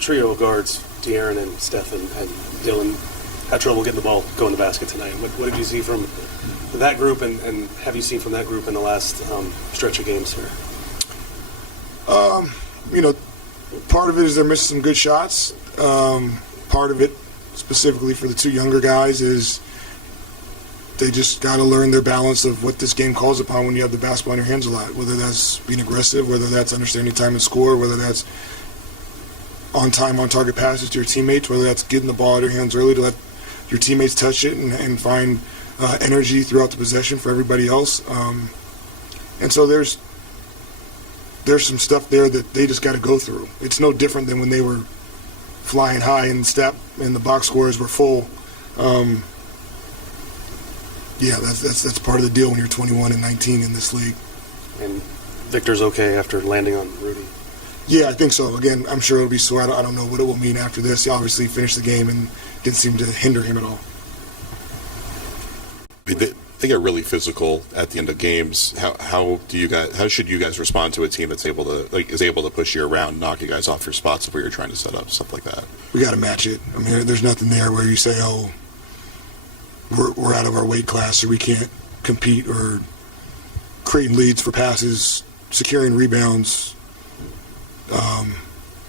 trio of guards, De'Aaron and Stephen and Dylan, had trouble getting the ball going to the basket tonight. What did you see from that group, and have you seen from that group in the last stretch of games here? Part of it is they're missing some good shots. Part of it, specifically for the two younger guys, is they just got to learn their balance of what this game calls upon when you have the basketball in your hands a lot, whether that's being aggressive, whether that's understanding time and score, whether that's on-time, on-target passes to your teammates, whether that's getting the ball out of your hands early to let your teammates touch it and find energy throughout the possession for everybody else. And so there's some stuff there that they just got to go through. It's no different than when they were flying high in step and the box scores were full. That's part of the deal when you're 21 and 19 in this league. And Victor's okay after landing on Rudy? Yeah, I think so. Again, I'm sure it'll be sore. I don't know what it will mean after this. He obviously finished the game and didn't seem to hinder him at all. They get really physical at the end of games. How should you guys respond to a team that's able to push you around, knock you guys off your spots of where you're trying to set up, stuff like that? We got to match it. I mean, there's nothing there where you say, "Oh, we're out of our weight class, or we can't compete," or creating leads for passes, securing rebounds,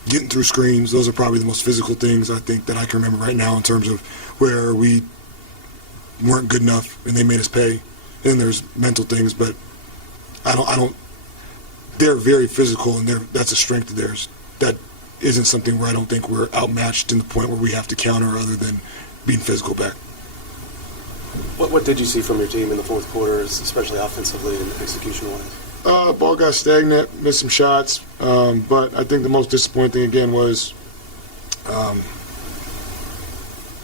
getting through screens. Those are probably the most physical things I think that I can remember right now in terms of where we weren't good enough and they made us pay. And there's mental things, but I don't. They're very physical, and that's a strength of theirs. That isn't something where I don't think we're outmatched in the point where we have to counter other than being physical back. What did you see from your team in the fourth quarter, especially offensively and execution-wise? Ball got stagnant, missed some shots, but I think the most disappointing thing again was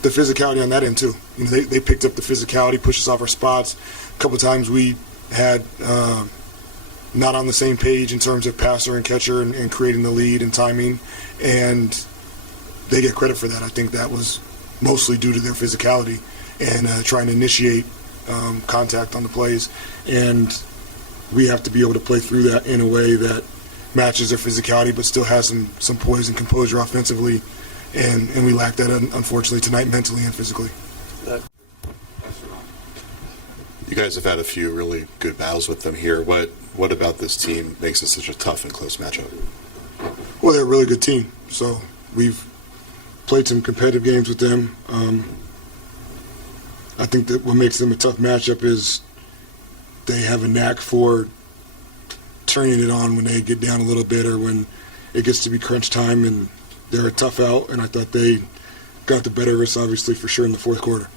the physicality on that end too. They picked up the physicality, pushed us off our spots. A couple of times we had not on the same page in terms of passer and catcher and creating the lead and timing, and they get credit for that. I think that was mostly due to their physicality and trying to initiate contact on the plays, and we have to be able to play through that in a way that matches their physicality but still has some poise and composure offensively, and we lack that, unfortunately, tonight, mentally and physically. You guys have had a few really good battles with them here. What about this team makes it such a tough and close matchup? Well, they're a really good team, so we've played some competitive games with them. I think that what makes them a tough matchup is they have a knack for turning it on when they get down a little bit or when it gets to be crunch time, and they're a tough out, and I thought they got the better of us, obviously, for sure in the fourth quarter.